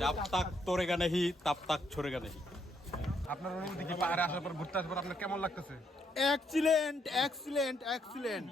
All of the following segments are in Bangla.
जब तक तोड़ेगा नहीं तब तक छोड़ेगा नहीं। আপনার অনুভূতি কি পাহাড়ে আসার পর ঘুরতে আসার পর আপনার কেমন লাগতেছে? Excellent excellent excellent.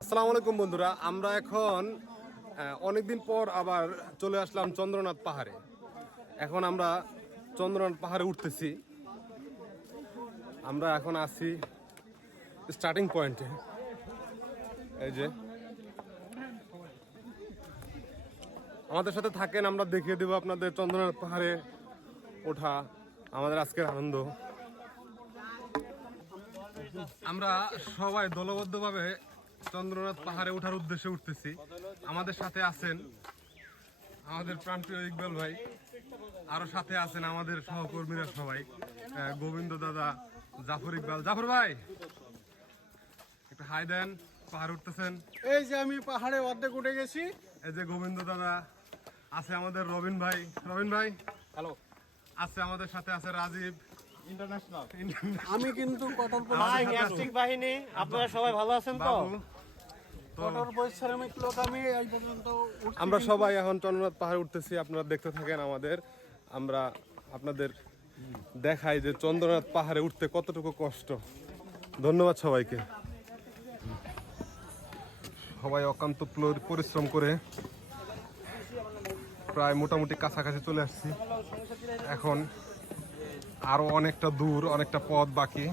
আসসালামু আলাইকুম বন্ধুরা, আমরা এখন অনেকদিন পর আবার চলে আসলাম চন্দ্রনাথ পাহাড়ে। এখন আমরা চন্দ্রনাথ পাহাড়ে উঠতেছি। আমরা এখন আছি স্টার্টিং পয়েন্টে। এই যে আমাদের সাথে থাকেন, আমরা দেখিয়ে দেবো আপনাদের চন্দ্রনাথ পাহাড়ে ওঠা আমাদের আজকের আনন্দ। আমরা সবাই দলবদ্ধভাবে চন্দ্রনাথ পাহাড়ে ওঠার উদ্দেশ্যে উঠতেছি। আমাদের সাথে আছেন আমাদের প্রাণপ্রিয় ইকবাল ভাই, আরো সাথে আছেন আমাদের সহকর্মীরা সবাই, গোবিন্দ দাদা, জাফর ইকবাল। জাফর ভাই একটা হাই দেন, পাহাড়ে উঠতেছেন। এই যে আমি পাহাড়ে অর্ধেক উঠে গেছি। এই যে গোবিন্দ দাদা আছে, আমাদের রবিন ভাই, রবিন ভাই হ্যালো আছে, আমাদের সাথে আছে রাজীব ইন্টারন্যাশনাল। আমি কিন্তু কঠোর বাহিনী, আপনারা সবাই ভালো আছেন তো? বাবু। তো কঠোর পরিশ্রমিক লোক, আমি এই পর্যন্ত আমরা সবাই এখন চন্দ্রনাথ পাহাড়ে উঠতেছি, আপনারা দেখতে থাকেন আমাদের। আমরা আপনাদের দেখাই যে চন্দ্রনাথ পাহাড়ে উঠতে কতটুকু কষ্ট। ধন্যবাদ সবাইকে। সবাই অক্লান্ত পরিশ্রম করে প্রায় মোটামুটি কাছাকাছি চলে আসছি। এখন আরো অনেকটা দূর, অনেকটা পথ বাকি।